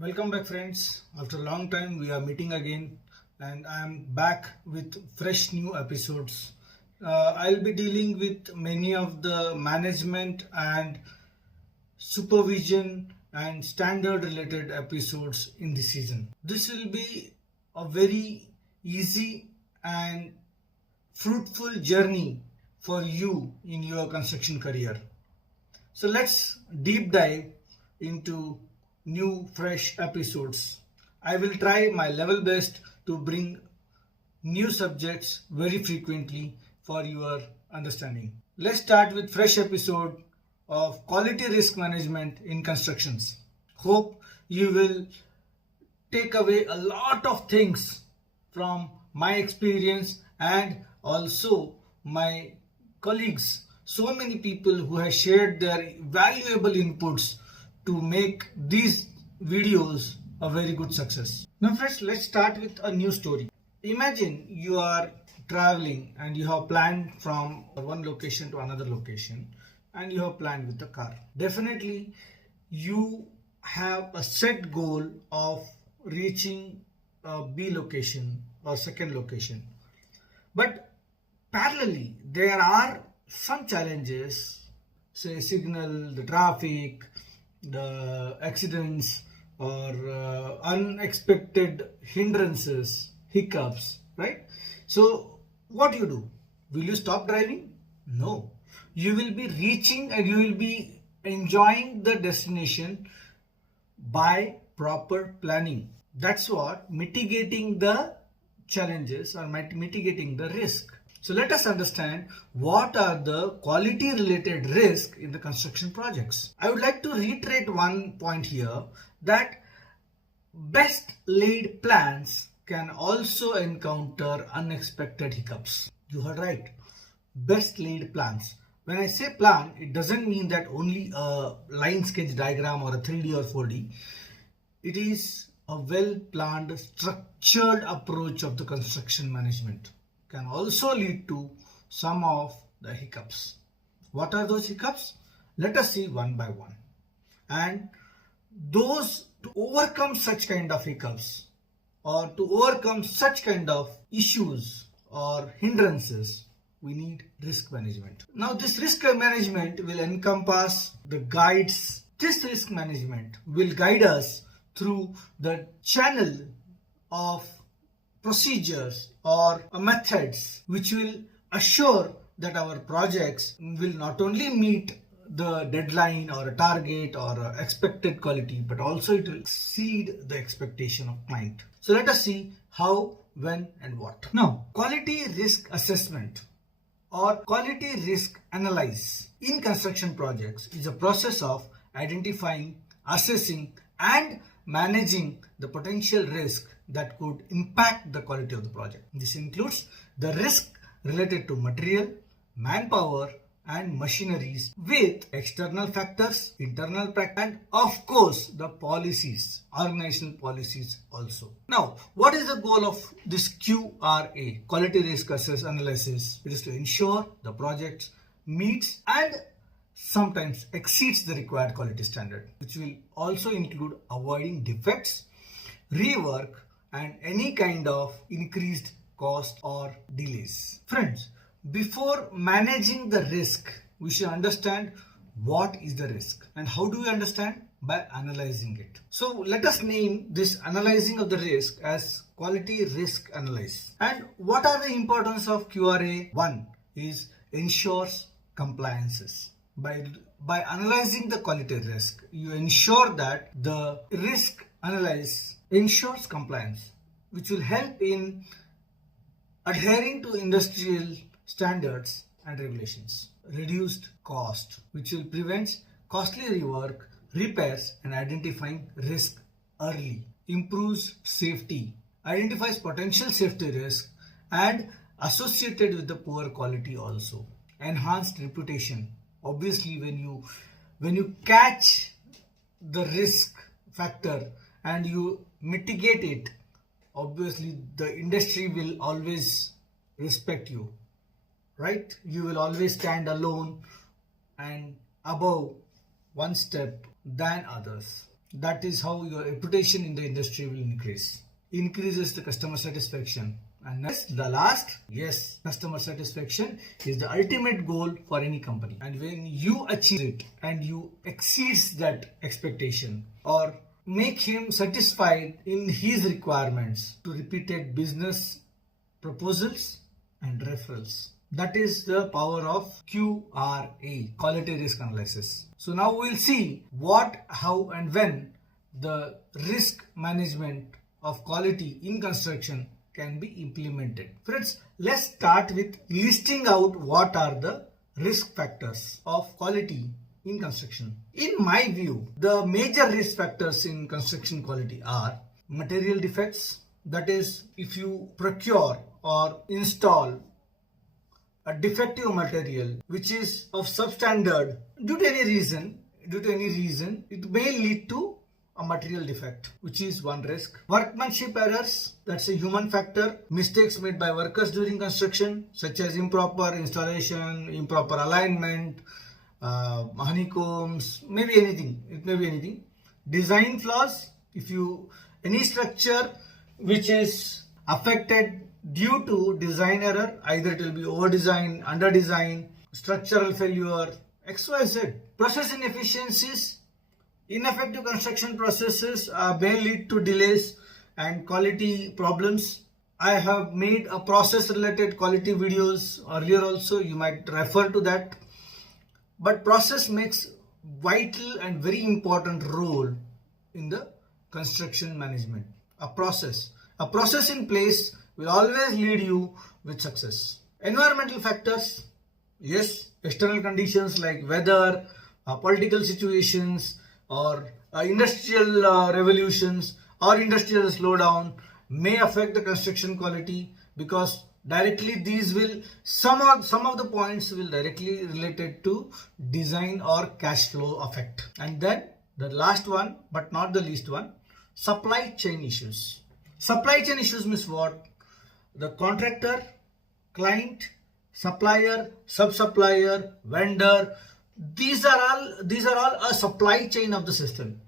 Welcome back, friends. After a long time, we are meeting again, and I am back with fresh new episodes. I'll be dealing with many of the management and supervision and standard related episodes in this season. This will be a very easy and fruitful journey for you in your construction career. So let's deep dive into new fresh episodes. I will try my level best to bring new subjects very frequently for your understanding. Let's start with fresh episode of quality risk management in constructions. Hope you will take away a lot of things from my experience and also my colleagues. So many people who have shared their valuable inputs to make these videos a very good success. Now friends, let's start with a new story. Imagine you are traveling and you have planned from one location to another location and you have planned with the car. Definitely you have a set goal of reaching a B location or second location. But parallelly there are some challenges, say signal, the traffic, the accidents or unexpected hindrances, hiccups, right? So what do? Will you stop driving? No. You will be reaching and you will be enjoying the destination by proper planning. That's what mitigating the challenges or mitigating the risk. So let us understand what are the quality related risks in the construction projects. I would like to reiterate one point here, that best laid plans can also encounter unexpected hiccups. You heard right. Best laid plans. When I say plan, it doesn't mean that only a line sketch diagram or a 3D or 4D. It is a well planned, structured approach of the construction management. Can also lead to some of the hiccups. What are those hiccups? Let us see one by one. And those to overcome such kind of hiccups or to overcome such kind of issues or hindrances, we need risk management. Now this risk management will encompass the guides. This risk management will guide us through the channel of procedures or methods which will assure that our projects will not only meet the deadline or a target or a expected quality, but also it will exceed the expectation of client. So let us see how, when and what. Now, quality risk assessment or quality risk analysis in construction projects is a process of identifying, assessing and managing the potential risk that could impact the quality of the project. This includes the risk related to material, manpower and machineries with external factors, internal factors and of course the policies, organizational policies also. Now, what is the goal of this QRA, quality risk analysis? It is to ensure the project meets and sometimes exceeds the required quality standard, which will also include avoiding defects, rework and any kind of increased cost or delays. Friends, before managing the risk, we should understand what is the risk. And how do we understand? By analyzing it. So let us name this analyzing of the risk as quality risk analysis. And what are the importance of QRA? One is ensures compliances. By analyzing the quality risk, you ensure that the risk analysis ensures compliance, which will help in adhering to industrial standards and regulations. Reduced cost, which will prevent costly rework, repairs and identifying risk early. Improves safety, identifies potential safety risk and associated with the poor quality also. Enhanced reputation. Obviously when you catch the risk factor and you mitigate it, obviously the industry will always respect you, right? You will always stand alone and above one step than others. That is how your reputation in the industry will increase. Increases the customer satisfaction. And next, the last, yes, customer satisfaction is the ultimate goal for any company. And when you achieve it and you exceeds that expectation or make him satisfied in his requirements to repeated business proposals and referrals. That is the power of QRA, quality risk analysis. So now we'll see what, how and when the risk management of quality in construction can be implemented. Friends, let's start with listing out what are the risk factors of quality in construction. In my view, the major risk factors in construction quality are material defects. That is, if you procure or install a defective material which is of substandard due to any reason, it may lead to a material defect, which is one risk. Workmanship errors, that's a human factor. Mistakes made by workers during construction, such as improper installation, improper alignment, honeycombs, maybe anything. It may be anything. Design flaws, any structure which is affected due to design error, either it will be over design, under design, structural failure, XYZ. Process inefficiencies, ineffective construction processes may lead to delays and quality problems. I have made a process related quality videos earlier also, you might refer to that. But process makes vital and very important role in the construction management. A process in place will always lead you with success. Environmental factors, yes, external conditions like weather, political situations, or industrial revolutions or industrial slowdown may affect the construction quality, because directly these will, some of the points will directly related to design or cash flow effect. And then the last one, but not the least one, supply chain issues. Supply chain issues means what? The contractor, client, supplier, sub-supplier, vendor, these are all a supply chain of the system.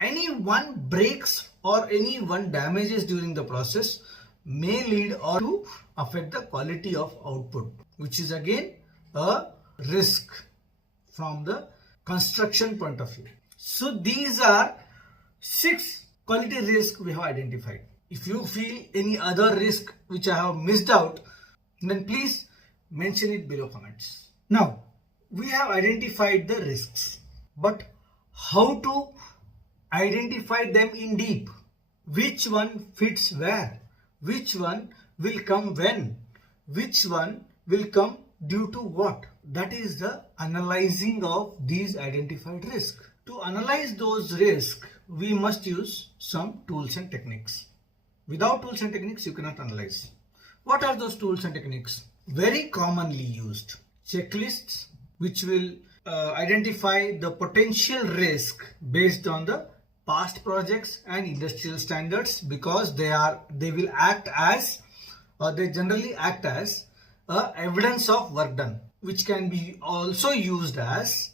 Any one breaks or any one damages during the process may lead or to affect the quality of output, which is again a risk from the construction point of view. So these are 6 quality risks we have identified. If you feel any other risk which I have missed out, then please mention it below comments. Now, we have identified the risks, but how to identify them in deep? Which one fits where? Which one will come when? Which one will come due to what? That is the analyzing of these identified risks. To analyze those risks, we must use some tools and techniques. Without tools and techniques, you cannot analyze. What are those tools and techniques? Very commonly used checklists, which will identify the potential risk based on the past projects and industrial standards, because they will act as, or they generally act as, evidence of work done, which can be also used as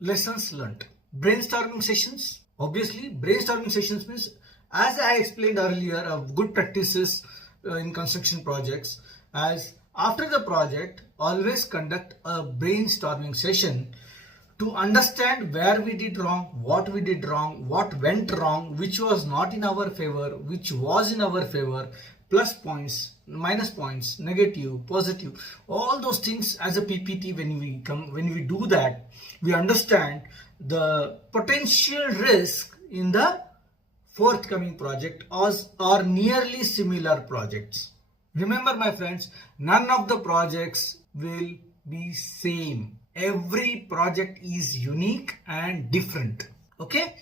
lessons learned. Brainstorming sessions. Obviously, brainstorming sessions means, as I explained earlier, of good practices in construction projects, as after the project, always conduct a brainstorming session to understand where we did wrong, what we did wrong, what went wrong, which was not in our favor, which was in our favor, plus points, minus points, negative, positive, all those things. As a PPT, when we do that, we understand the potential risk in the forthcoming project or nearly similar projects. Remember, my friends, none of the projects will be same. Every project is unique and different. Okay?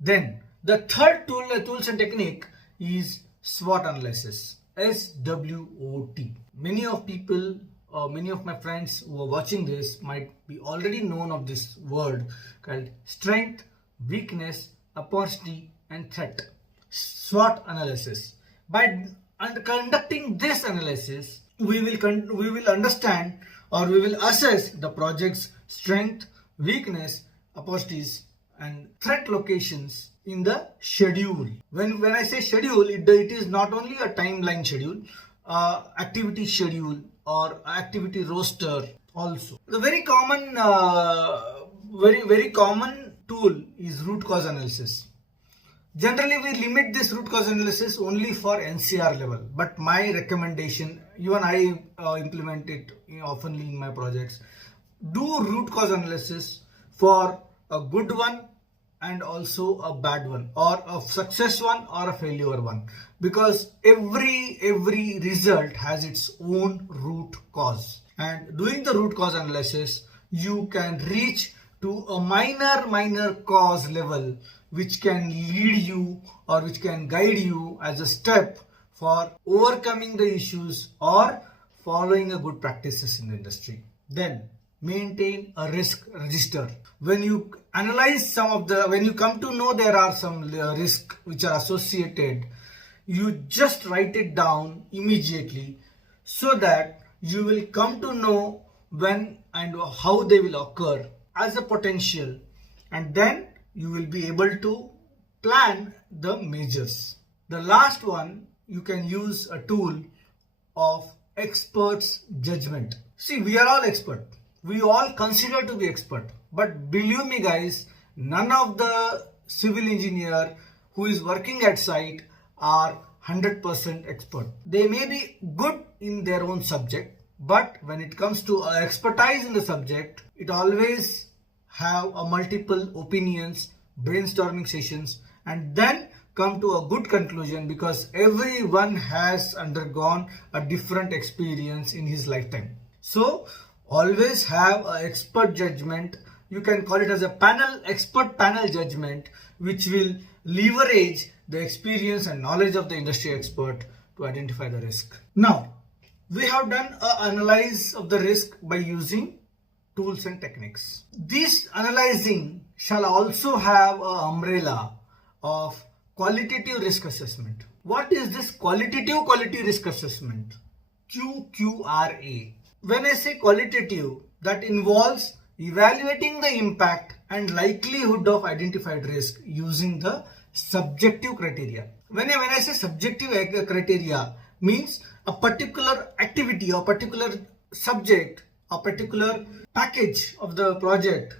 Then the third tools and technique is SWOT analysis. SWOT. Many of people or many of my friends who are watching this might be already known of this word called strength, weakness, opportunity and threat. SWOT analysis. By conducting this analysis, we will understand, or we will assess the project's strength, weakness, opportunities and threat locations in the schedule. When I say schedule, it is not only a timeline schedule, activity schedule or activity roster also. The very common very common tool is root cause analysis. Generally, we limit this root cause analysis only for NCR level, but my recommendation, even I implement it oftenly in my projects, do root cause analysis for a good one and also a bad one, or a success one or a failure one, because every result has its own root cause. And doing the root cause analysis, you can reach to a minor cause level, which can lead you or which can guide you as a step for overcoming the issues or following a good practices in the industry. Then maintain a risk register. When you analyze when you come to know there are some risks which are associated, you just write it down immediately so that you will come to know when and how they will occur as a potential, and then you will be able to plan the measures. The last one, you can use a tool of expert's judgment. See, we are all expert. We all consider to be expert. But believe me guys, none of the civil engineer who is working at site are 100% expert. They may be good in their own subject, but when it comes to expertise in the subject, it always have a multiple opinions, brainstorming sessions, and then come to a good conclusion, because everyone has undergone a different experience in his lifetime. So always have an expert judgment. You can call it as a expert panel judgment, which will leverage the experience and knowledge of the industry expert to identify the risk. Now, we have done an analysis of the risk by using tools and techniques. This analyzing shall also have an umbrella of qualitative risk assessment. What is this qualitative quality risk assessment? QQRA. When I say qualitative, that involves evaluating the impact and likelihood of identified risk using the subjective criteria. When I say subjective criteria, means a particular activity or particular subject, a particular package of the project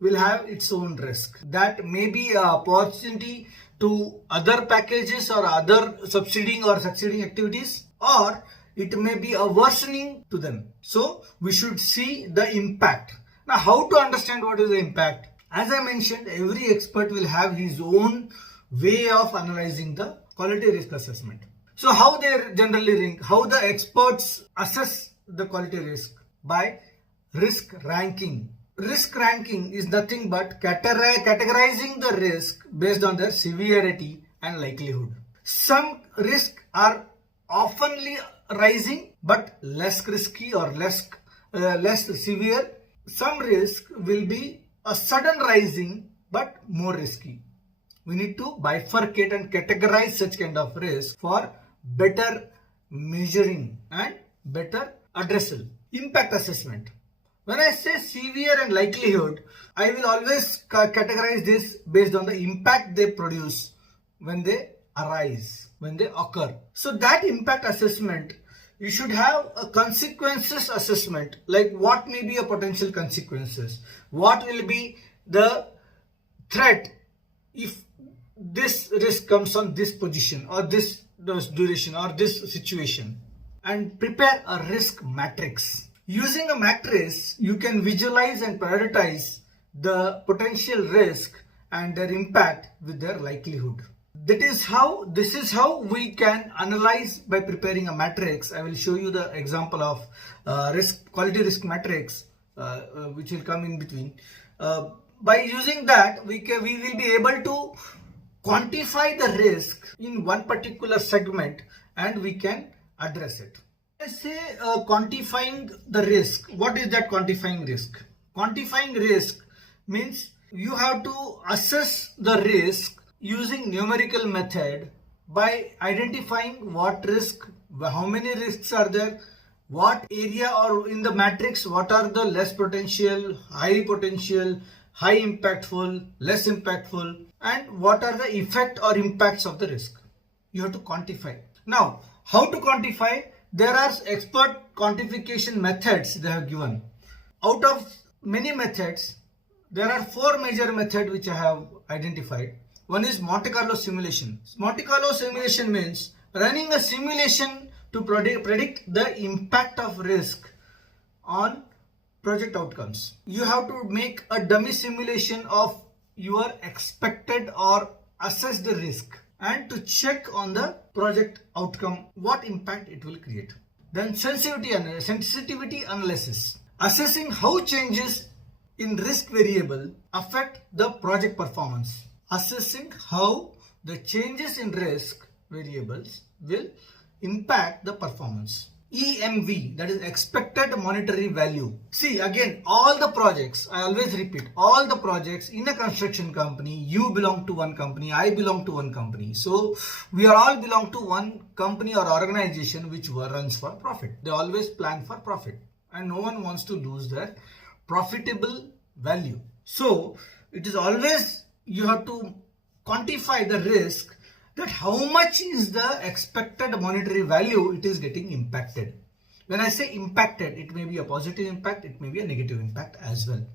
will have its own risk. That may be an opportunity to other packages or other succeeding activities, or it may be a worsening to them. So we should see the impact. Now, how to understand what is the impact? As I mentioned, every expert will have his own way of analyzing the quality risk assessment. So how the experts assess the quality risk? By risk ranking. Risk ranking is nothing but categorizing the risk based on their severity and likelihood. Some risks are oftenly rising but less risky or less severe. Some risk will be a sudden rising but more risky. We need to bifurcate and categorize such kind of risk for better measuring and better addressal. Impact assessment. When I say severe and likelihood, I will always categorize this based on the impact they produce when they arise, when they occur. So that impact assessment, you should have a consequences assessment, like what may be a potential consequences, what will be the threat if this risk comes on this position or this duration or this situation, and prepare a risk matrix. Using a matrix, you can visualize and prioritize the potential risk and their impact with their likelihood. This is how we can analyze by preparing a matrix. I will show you the example of quality risk matrix, which will come in between. By using that, we will be able to quantify the risk in one particular segment, and we can address it. Let's say quantifying the risk. What is that quantifying risk? Quantifying risk means you have to assess the risk using numerical method by identifying what risk, how many risks are there, what area or in the matrix, what are the less potential, high potential, high impactful, less impactful, and what are the effect or impacts of the risk. You have to quantify. Now, how to quantify? There are expert quantification methods they have given. Out of many methods, there are 4 major methods which I have identified. One is Monte Carlo simulation. Monte Carlo simulation means running a simulation to predict the impact of risk on project outcomes. You have to make a dummy simulation of your expected or assessed risk and to check on the project outcome what impact it will create. Then sensitivity analysis, assessing how changes in risk variable affect the project performance. Assessing how the changes in risk variables will impact the performance. EMV, that is expected monetary value. See, again, all the projects, I always repeat, all the projects in a construction company, you belong to one company, I belong to one company. So we are all belong to one company or organization which runs for profit. They always plan for profit and no one wants to lose their profitable value. So it is always, you have to quantify the risk, that how much is the expected monetary value it is getting impacted. When I say impacted, it may be a positive impact, it may be a negative impact as well.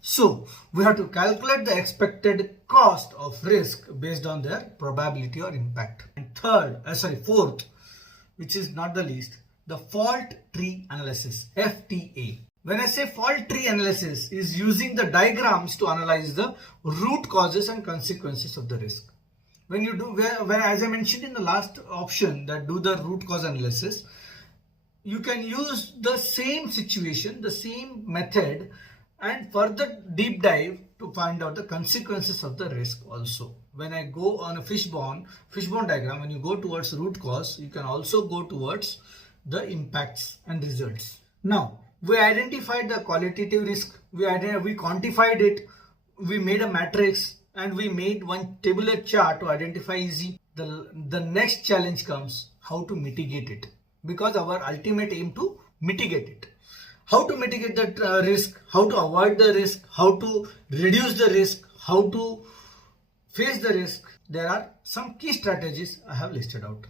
So we have to calculate the expected cost of risk based on their probability or impact. And fourth, which is not the least, the fault tree analysis, FTA. When I say fault tree analysis, is using the diagrams to analyze the root causes and consequences of the risk. When you do, as I mentioned in the last option, that do the root cause analysis, you can use the same situation, the same method, and further deep dive to find out the consequences of the risk also. When I go on a fishbone diagram, when you go towards root cause, you can also go towards the impacts and results. Now, we identified the qualitative risk, we quantified it, we made a matrix, and we made one tabular chart to identify easy. The next challenge comes how to mitigate it, because our ultimate aim to mitigate it. How to mitigate the risk, how to avoid the risk, how to reduce the risk, how to face the risk. There are some key strategies I have listed out.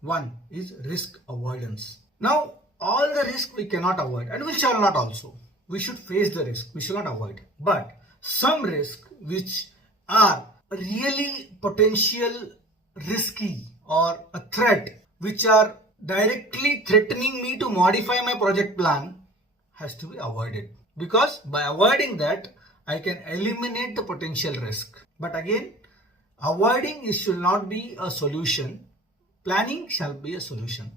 One is risk avoidance. Now, all the risk we cannot avoid, and we shall not also. We should face the risk, we should not avoid. But some risk which are really potential risky or a threat, which are directly threatening me to modify my project plan, has to be avoided. Because by avoiding that, I can eliminate the potential risk. But again, avoiding it should not be a solution. Planning shall be a solution.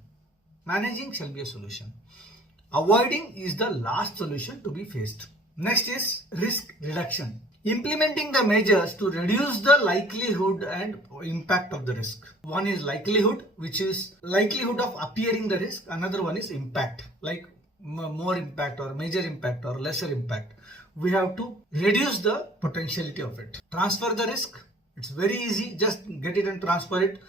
Managing shall be a solution. Avoiding is the last solution to be faced. Next is risk reduction. Implementing the measures to reduce the likelihood and impact of the risk. One is likelihood, which is likelihood of appearing the risk. Another one is impact, like more impact or major impact or lesser impact. We have to reduce the potentiality of it. Transfer the risk. It's very easy. Just get it and transfer it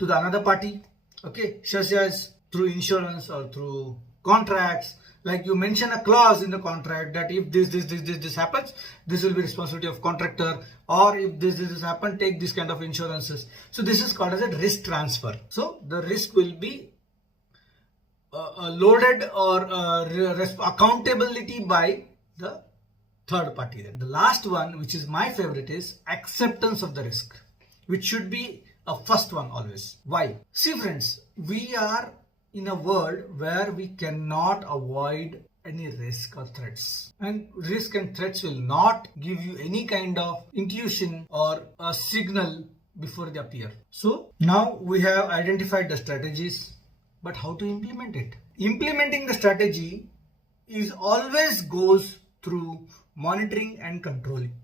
to the another party. Okay, such as through insurance or through contracts. Like you mention a clause in the contract that if this happens, this will be responsibility of contractor, or if this happen, take this kind of insurances. So this is called as a risk transfer. So the risk will be loaded or accountability by the third party. The last one, which is my favorite, is acceptance of the risk, which should be a first one always. Why? See friends, we are in a world where we cannot avoid any risk or threats, and risk and threats will not give you any kind of intuition or a signal before they appear. So now we have identified the strategies, but how to implement it? Implementing the strategy is always goes through monitoring and controlling.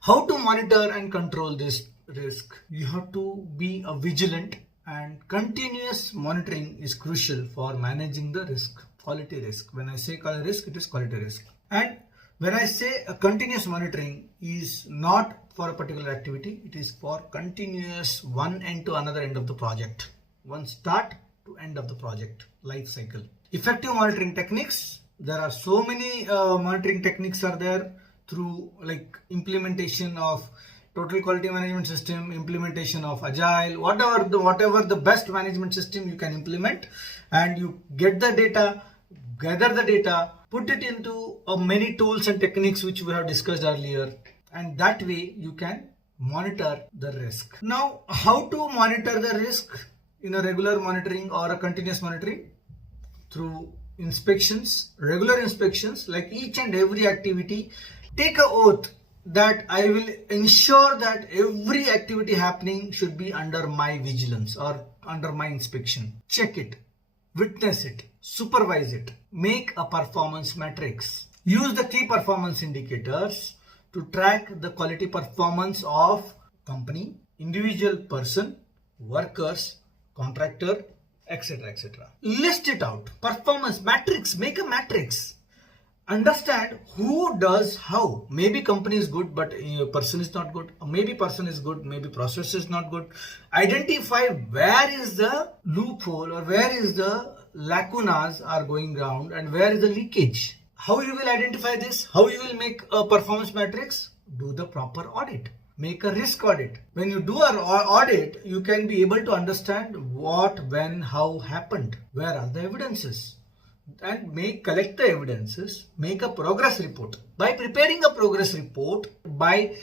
How to monitor and control this risk? You have to be vigilant, and continuous monitoring is crucial for managing the risk, quality risk. When I say risk, it is quality risk. And when I say a continuous monitoring is not for a particular activity, it is for continuous one end to another end of the project, one start to end of the project life cycle. Effective monitoring techniques There are so many monitoring techniques are there through like implementation of total quality management system, implementation of agile, whatever the best management system you can implement, and you get the data, gather the data, put it into many tools and techniques which we have discussed earlier, and that way you can monitor the risk. Now, how to monitor the risk in a regular monitoring or a continuous monitoring? Through inspections, regular inspections, like each and every activity. Take a oath that I will ensure that every activity happening should be under my vigilance or under my inspection. Check it, witness it, supervise it, make a performance matrix. Use the key performance indicators to track the quality performance of company, individual person, workers, contractor, etc. etc. List it out. Performance matrix. Make a matrix. Understand who does how. Maybe company is good, but person is not good. Maybe person is good, maybe process is not good. Identify where is the loophole or where is the lacunas are going around and where is the leakage. How you will identify this? How you will make a performance matrix? Do the proper audit. Make a risk audit. When you do an audit, you can be able to understand what, when, how happened. Where are the evidences? And collect the evidences, make a progress report. By preparing a progress report, by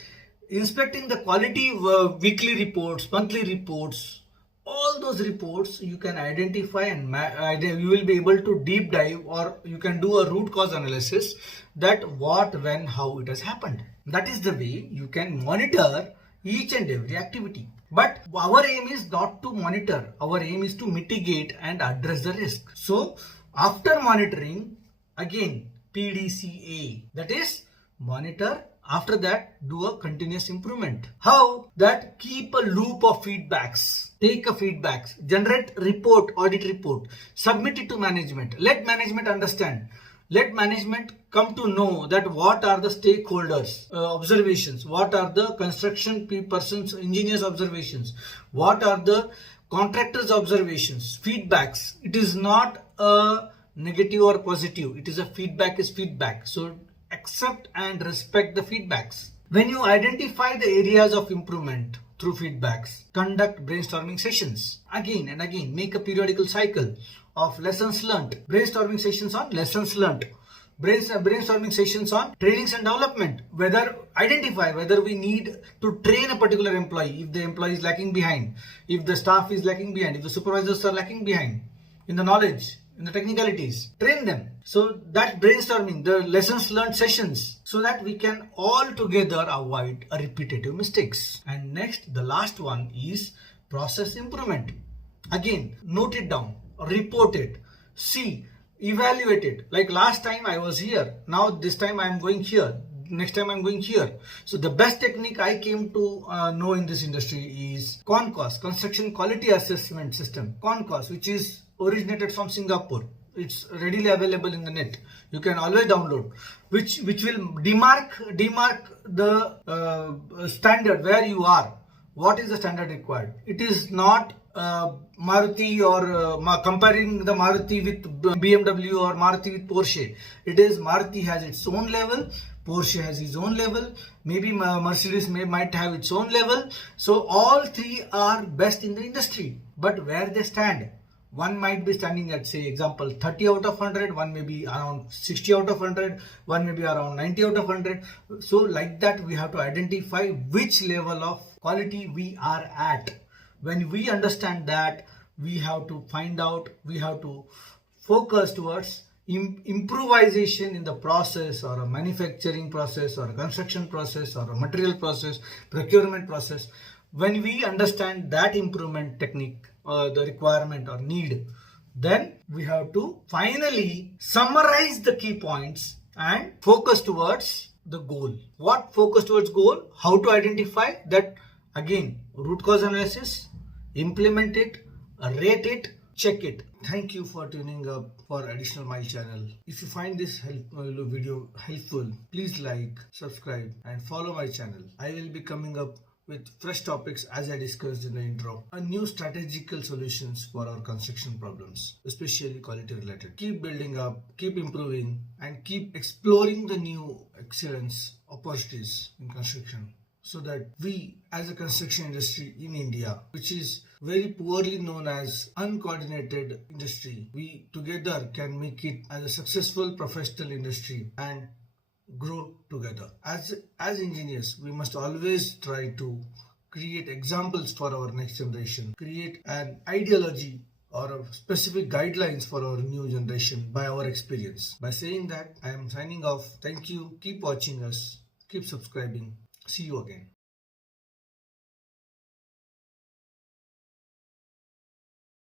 inspecting the quality weekly reports, monthly reports, all those reports you can identify and you will be able to deep dive, or you can do a root cause analysis that what, when, how it has happened. That is the way you can monitor each and every activity. But our aim is not to monitor. Our aim is to mitigate and address the risk. So after monitoring, again PDCA, that is monitor. After that, do a continuous improvement. How? That keep a loop of feedbacks. Take a feedbacks, generate report, audit report, submit it to management. Let management understand. Let management come to know that what are the stakeholders observations, what are the construction persons, engineers observations, what are the contractors observations, feedbacks. It is not a negative or positive. It is a feedback is feedback. So accept and respect the feedbacks. When you identify the areas of improvement through feedbacks, conduct brainstorming sessions. Again and again, make a periodical cycle of lessons learned. Brainstorming sessions on lessons learned. Brainstorming sessions on trainings and development. Identify whether we need to train a particular employee, if the employee is lacking behind, if the staff is lacking behind, if the supervisors are lacking behind in the knowledge, in the technicalities, train them. So that brainstorming, the lessons learned sessions, so that we can all together avoid repetitive mistakes. And next, the last one is process improvement. Again, note it down, report it, see, evaluate it. Like last time I was here, now this time I am going here, next time I'm going here. So the best technique I came to know in this industry is CONCOS, Construction Quality Assessment System, CONCOS, which is originated from Singapore. It's readily available in the net. You can always download, which will demark the standard where you are. What is the standard required? It is not Maruti or comparing the Maruti with BMW or Maruti with Porsche. It is Maruti has its own level, Porsche has its own level, maybe Mercedes might have its own level. So all three are best in the industry, but where they stand. One might be standing at, say, example, 30 out of 100, one may be around 60 out of 100, one may be around 90 out of 100. So like that, we have to identify which level of quality we are at. When we understand that, we have to find out, we have to focus towards improvisation in the process, or a manufacturing process, or a construction process, or a material process, procurement process. When we understand that improvement technique, the requirement or need, then we have to finally summarize the key points and focus towards the goal. What focus towards goal? How to identify that? Again, root cause analysis, implement it, rate it, check it. Thank you for tuning up for Additional Mile channel. If you find this video helpful, please like, subscribe and follow my channel. I will be coming up with fresh topics as I discussed in the intro. A new strategical solutions for our construction problems, especially quality related. Keep building up, keep improving, and keep exploring the new excellence opportunities in construction, so that we as a construction industry in India, which is very poorly known as uncoordinated industry, we together can make it as a successful professional industry and grow together. As engineers, we must always try to create examples for our next generation, create an ideology or a specific guidelines for our new generation by our experience. By saying that, I am signing off. Thank you. Keep watching us. Keep subscribing. See you again.